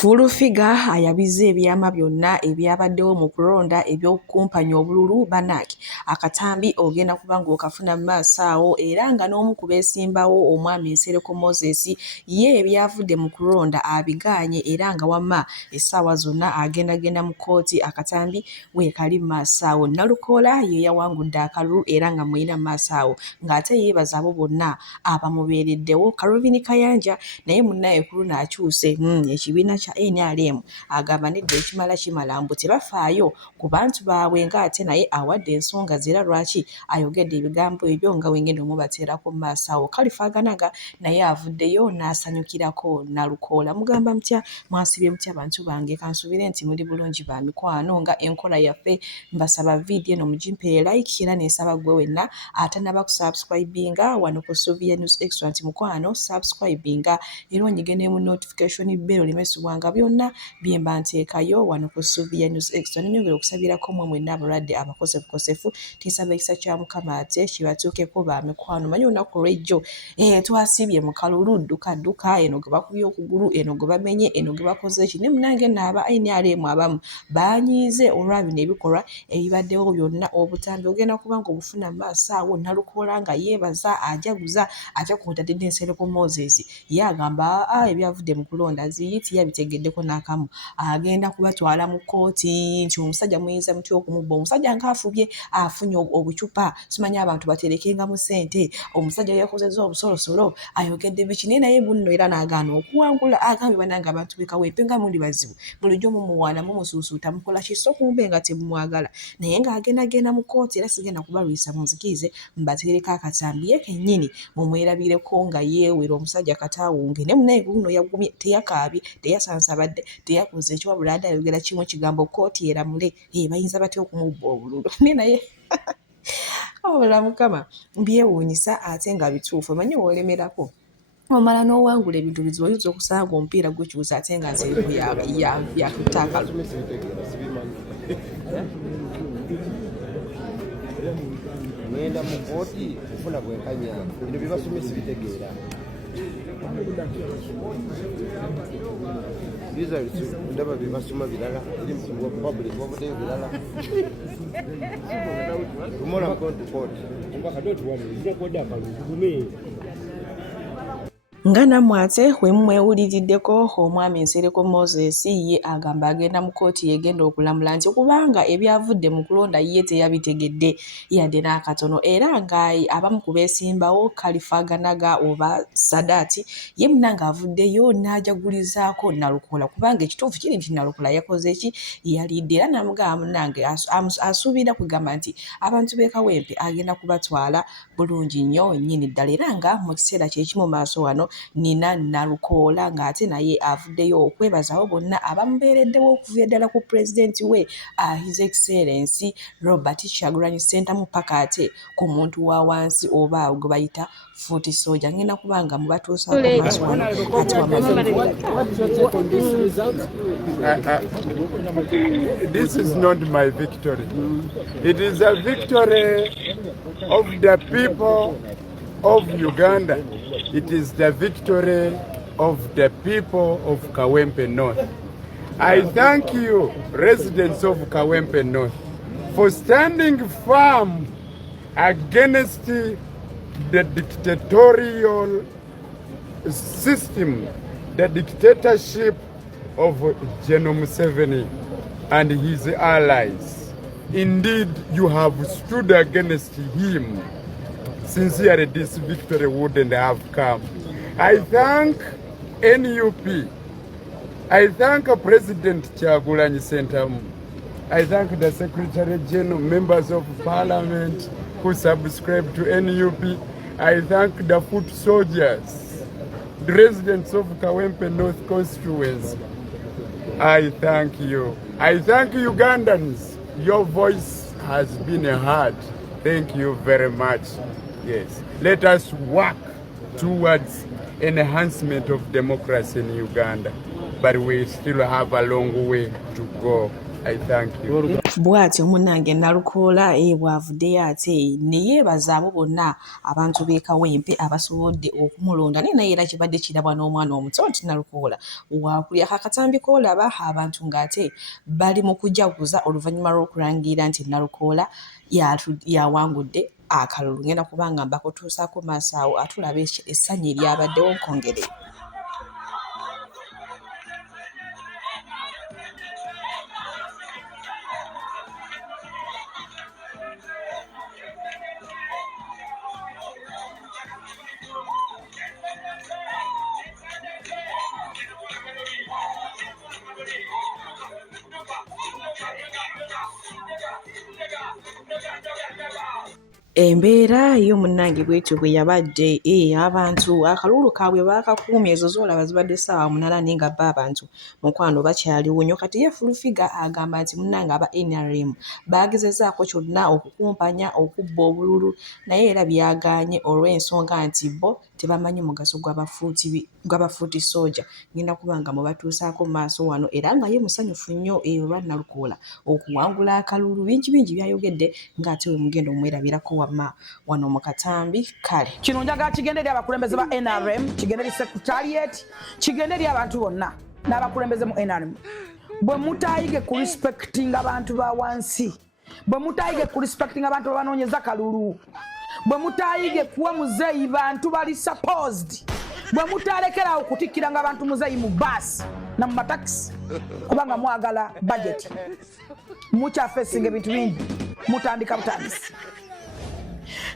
Fulufiga ayabize ebyama byonna ebyabaddewo mu kulonda eby'okukumpanya obululu bannange akatambi ogenda kuba ng'okafuna mu maaso awo era nga n'omu ku beesimbawo omwami Nsereko Moses ye ebyavudde mu kulonda abigaanye era nga wamma essaawa zonna agendagenda mu kkooti akatambi weekali mu maaso awo. Nalukoola ye yawangudde akalulu era nga mulina mu maaso awo ng'ate yeebaza abo bonna abamubeereddewo. Calvin Kayanja naye munnaye ku luno akyuse ekibiina kya NRM agamba nedda ekimala kimala mbu tebafaayo ku bantu baabwe ng'ate naye awadde ensonga zira lwaki ayogedde ebigambo ebyo nga wengenda omubateerako mu maaso awo. Kalifaganaga naye avuddeyo n'asanyukirako Nalukoola. Mugamba mutya, mwasibye mutya bantu bange? Kansuubire nti muli bulungi ba mikwano nga enkola yaffe mbasaba vidiyo eno mugimpe like era neesaba gwe wenna atanaba kusubscribinga wano ku Sylvia News Extra nti mukwano subscribinga era onyige mu notification bell olimesibwanga byonna bye mba nteekayo wano ku Sylvia News Extra. Nnyongera okusabirako mmwe mwenna abalwadde abakosefukosefu tisaba ekisa kya Mukama ate kibatuukeko ba mikwano. Manyi olunaku lw'ejjo twasibye mu kalulu dduka eno gwe bakubye okugulu eno gwe bamenye eno gwe bakoze ki ne munange n'aba NRM abamu baanyiize olwa bino ebikolwa ebibaddewo byonna. Obutambi ogenda kuba nga obufuna mu maaso awo. Nalukoola nga yeebaza ajaguza ate kw'otadde Nsereko Moses ye agamba ebyavudde mu kulonda ziyiti yabitegeddeko n'akamu agenda kubatwala mu kkooti nti omusajja muyinza mutya okumubba. Omusajja ng'afubye afunye obucupa simanyi abantu baterekenga mu ssente, omusajja yeekozezza obusolosolo ayogedde biki naye naye bunno era n'agaana okuwangula agambye bannange abantu b'e Kawempe nga muli bazibu bulijjo mumuwaana mumusuusuuta mukola ki so kumube nga temumwagala naye ng'agendagenda mu kkooti era sigenda kubalwisa munzikirize mbateereko akatambi ye kennyini mumwerabireko nga yeewera omusajja kataawunge ne munaye buno yagumye teyakaabye teyasansabadde teyakoze ekiwabula adde ayogera kimu kigambo kkooti eramule bayinza batya okumubba obululu ne naye wabula Mukama byewuunyisa ate nga bituufu. Manyi woolemerako omala n'owangula ebintu bizibu oyinza okusanga omupiira gukyusa ate nga Nsereko yakutta akalulu. Ngenda mu kkooti kufuna bwenkanya bino bye basomesa bitegeera ndaba bye basoma birala public wabuddeyo birala tomorrow I'm going to court. Nga nammwe ate bwe mumwewuliriddeko omwami Nsereko Moses ye agamba agenda mu kkooti yegenda okulamula nti kubanga ebyavudde mu kulonda ye teyabitegedde yadde n'akatono era nga abamu ku beesimbawo Kalifaganaga oba Sadaati ye munnange avuddeyo n'ajagulizaako Nalukoola kubanga ekituufu kiri nti Nalukoola yakoze ki yalidde era namugamba munnange asuubira kugamba nti abantu b'e Kawempe agenda kubatwala bulungi nnyo nnyini ddala era nga mu kiseera kyekimu maaso wano nina Nalukoola ng'ate naye avuddeyo okwebazawo bonna abamubeereddewo okuva ddala ku pulezidenti we His Excellency Robert Kyagulanyi Ssentamu paka ate ku muntu wa wansi oba gwe bayita fuuti soja. Ngenda kubanga mubatuusaako maaso wano ate This is not my victory. It is a victory of the people of Uganda. It is the victory of the people of Kawempe North. I thank you, residents of Kawempe North, for standing firm against the dictatorial system, the dictatorship of General Museveni and his allies. Indeed, you have stood against him. Sincerely, this victory wouldn't have come. I thank NUP. I thank President Kyagulanyi Ssentamu. I thank the Secretary General, members of Parliament who subscribe to NUP. I thank the foot soldiers, the residents of Kawempe North constituency. I thank you. I thank Ugandans. Your voice has been heard. Thank you very much. Yes. Let us work towards enhancement of democracy in Uganda, but we still have a long way to go. I thank you. Bw'atyo munnange Nalukoola bw'avuddeyo ate ne yeebaza abo bonna abantu b'e Kawempe abasobodde okumulonda naye era kibadde kirabwa n'omwana omuto nti Nalukoola waakulya akatambi k'olaba abantu ng'ate bali mu kujaguza oluvannyuma lw'okulangira nti Nalukoola yawangudde akalulu. Ngenda kubanga mbakutuusaako maaso awo atulaba essanyu eryabaddewo nkongere. Embeera y'omunnange bwetyo bwe yabadde abantu akalulu kaabwe baakakuumye ezo z'olaba zibadde ssaawa 8 naye nga abantu mukwano bakyaliwo nnyo. Kati ye Fulufiga agamba nti munnange aba NRM baagezezzaako kyonna okukumpanya okubba obululu naye era byagaanye olw'ensonga nti bo tebamanyi mugaso gw'abafuuti soja. Ngenda kubanga mubatuusaako mu maaso wano era nga ye musanyufu nnyo olwa Nalukoola okuwangula akalulu. Bingi byayogedde ng'ate we mugenda omwerabirako wano mu katambi kale. Kino njagala kigende eri abakulembeze ba NRM, kigende eri Secretariat, kigende eri abantu bonna n'abakulembeze mu NRM. Bwe mutayige ku respecting abantu ba wansi, bwe mutayige ku respecting abantu abanoonyeza kalulu, bwe mutayige kuwa muzeeyi bantu bali supposed, bwe mutalekera okutikkiranga abantu muzeeyi mu bus na mu mataxi kubanga mwagala budget, mukyafeesinga ebintu bingi, mutandika butandisi.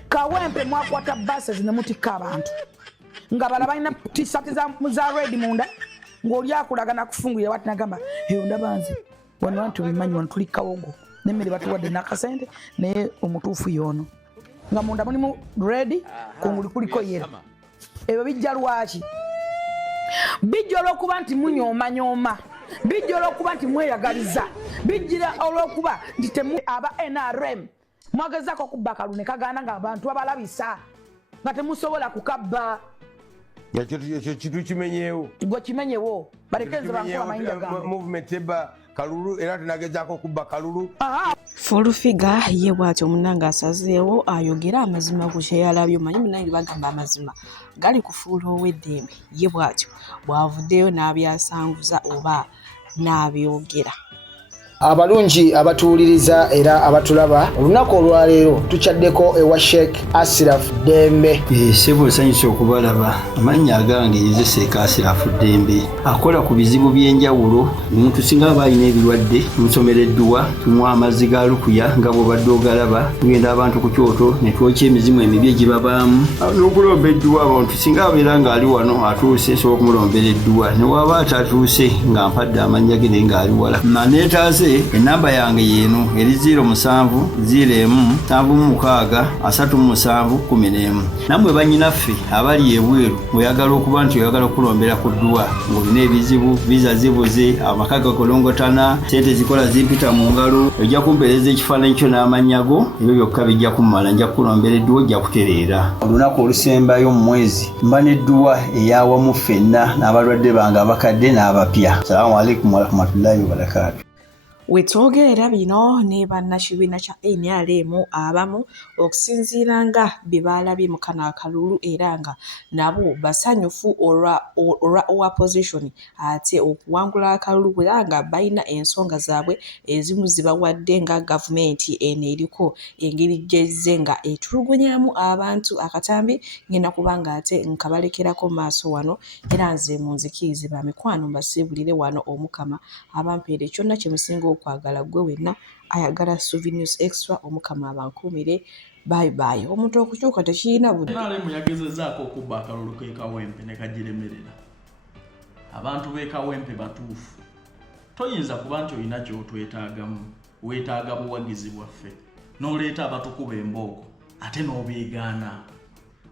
Kawempe mwakwata buses ne mutikka abantu nga bala balina t-shirt za red munda ng'oli akulagana kufungulira wati nagamba ndaba nze wano wantu bimanyi wano tuli kawogo n'emmere batuwadde n'akasente naye omutuufu y'ono nga munda mulimu red kunguli kuliko yero. Ebyo bijja lwaki? Bijja olw'okuba nti munyooma, bijja olw'okuba nti mweyagaliza, bijjira olw'okuba nti temu aba NRM mwagezako kubba akalulu ne kagaana ng'abantu abalabisa nga temusobola kukabba. Ekyo kitu kimenyeewo. Gwe kimenyewo balekenze bankola mayinja gange. Movement eba kalulu era tunagezaako kubba kalulu. Fulufiga ye bw'atyo munnange asazeewo ayogera amazima ku kye yalabye. Omanyi munnange bagamba amazima gali kufuula ow'eddembe. Ye bw'atyo bw'avuddeyo n'abyasanguza oba n'abyogera. Abalungi abatuwuliriza era abatulaba olunaku olwaleero tukyaddeko ewa Sheikh Ashraf Dembe. Sebo nsanyusa okubalaba. Amannya agange ye Sheikh Ashraf Dembe akola ku bizibu by'enjawulo. Omuntu singa aba alina ebirwadde musomereddwa tunywa amazzi ga lukuya nga bw'obadde ogalaba, tugenda abantu ku kyoto ne twokya emizimu emibi egibabaamu n'okulomba edduwa. Abantu singa abeera ng'ali wano atuuse nsobola okumulombera edduwa, ne waba atatuuse nga mpadde amannya ge naye ng'ali wala. Naneetaaze enamba yange yeeno eri 0701763711. Nammwe bannyinaffe abali ebweru oyagala okuba nti oyagala okulombera ku dduwa ng'olina ebizibu, viza zibuze, amaka gakolongotana, sente zikola zimpita mu ngalo, ojja kumpeereza ekifaananyi kyo n'amannya go, ebyo byokka bijja kummala. Nja kukulombera edduwa ojja kutereera. Olunaku olusembayo mu mwezi mba n'edduwa ey'awamu ffenna n'abalwadde bange abakadde n'abapya. Salaamu alaikum warahmatullahi wabarakatuh. Wetwogerera bino ne bannakibiina kya NRM abamu okusinziira nga bye baalabye mu kano akalulu era nga nabo basanyufu olwa opposition ate okuwangula akalulu era nga balina ensonga zaabwe ezimu zibawadde nga gavumenti eno eriko engeri gyezze nga etulugunyamu abantu akatambi. Ngenda kubanga ate nkabalekerako maaso wano era nze munzikirize ba mikwano mbasiibulire wano omukama abampeere kyonna kye musinga okwagala gwe wenna ayagala Suvi News Extra omukama abankuumire. Bye bye. Omuntu okukyuka tekirina budde. NRM yagezezzaako okubba akalulu k'e Kawempe ne kagiremerera. Abantu b'e Kawempe batuufu. Toyinza kuba nti olina ky'otwetaagamu, weetaaga buwagizi bwaffe n'oleeta abatukuba embooko ate n'obeegaana.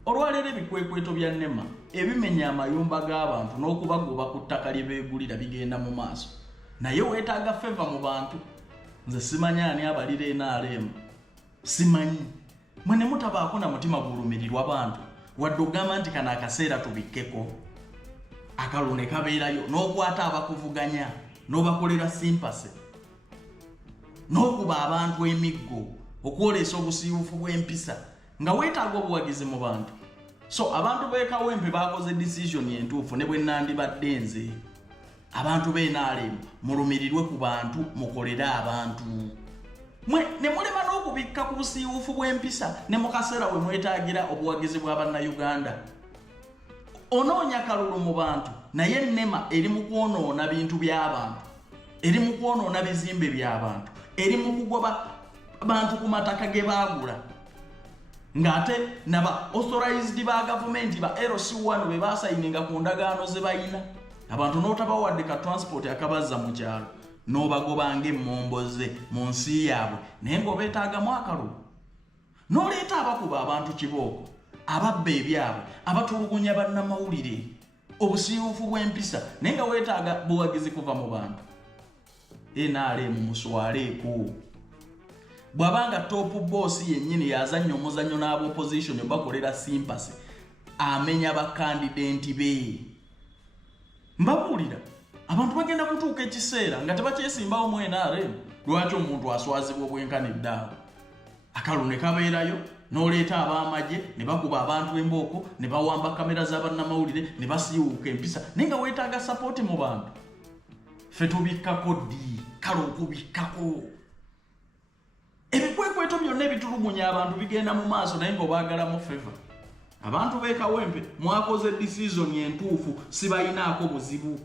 Olwaleero ebikwekweto bya NEMA ebimenya amayumba g'abantu n'okubagoba ku ttaka lye beegulira bigenda mu maaso. Naye weetaaga feva mu bantu. Nze simanyi ani abalira NRM. Simanyi. Mwe ne mutabaako na mutima gulumirirwa bantu. Wadde ogamba nti kano akaseera tubikkeko. Akalulu ne kabeerayo n'okwata abakuvuganya n'obakolera simpase. n'okuba abantu emiggo okwolesa obusiiwufu bw'empisa nga weetaaga obuwagizi mu bantu. So abantu b'e Kawempe bakoze decision entuufu ne bwe nandibadde nze. Abantu b'e NRM mulumirirwe ku bantu mukolere abantu. Ne mulema n'okubikka ku busiiwufu bw'empisa ne mu kaseera we mwetaagira obuwagizi bwa bannayuganda. Onoonya kalulu mu bantu naye nnema eri mu kwonoona bintu by'abantu, eri mu kwonoona bizimbe by'abantu, eri mu kugoba abantu ku mataka ge baagula. Ng'ate naba authorized ba gavumenti ba LC1 be baasayininga ku ndagaano ze bayina. Abantu n'otabawadde ka transport akabazza mu kyalo n'obagobanga emmomboze mu nsi yaabwe naye ng'obeetaagamu akalulu. N'oleeta abakuba abantu kibooko, ababba ebyabwe, abatulugunya bannamawulire, obusiiwufu bw'empisa naye nga weetaaga buwagizi kuva mu bantu. NRM muswaleeko. Bw'abanga top boss yennyini yazannya omuzannyo n'ab'opposition bakolera sympathy amenya bakandidenti be. Mbabuulira abantu bagenda kutuuka ekiseera nga tebakyesimbawo mu NRM lwaki omuntu aswazibwa obwenkanidde awo. Akalulu ne kabeerayo n'oleeta ab'amagye ne bakuba abantu embooko ne bawamba kamera z'abannamawulire ne basiiwuuka empisa naye nga weetaaga sapoti mu bantu. Ffe tubikkako ddi kale okubikkako. Ebikwekweto byonna ebitulugunya abantu bigenda mu maaso naye ng'obaagalamu favor. Abantu b'e Kawempe mwakoze decision entuufu sibayinaako buzibu.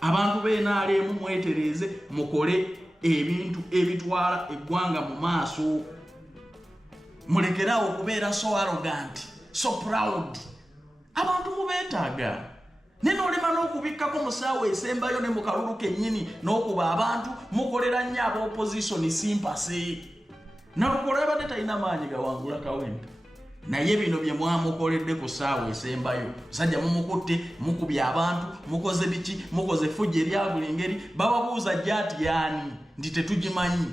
Abantu b'e NRM mwetereeze mukole ebintu ebitwala eggwanga mu maaso. Mulekerawo okubeera so arrogant, so proud. Abantu mubeetaaga. Ne n'olema n'okubikkako mu ssaawa esembayo ne mu kalulu kennyini n'okuba abantu mukolera nnyo ab'opposition sympathy. Nalukola yabadde talina maanyi gawangula Kawempe. Naye bino bye mwamukoledde ku ssaawa esembayo. Musajja mumukutte, mukubye abantu, mukoze biki, mukoze effujjo erya buli ngeri, bababuuza jjaati yaani, ndi tetugimanyi.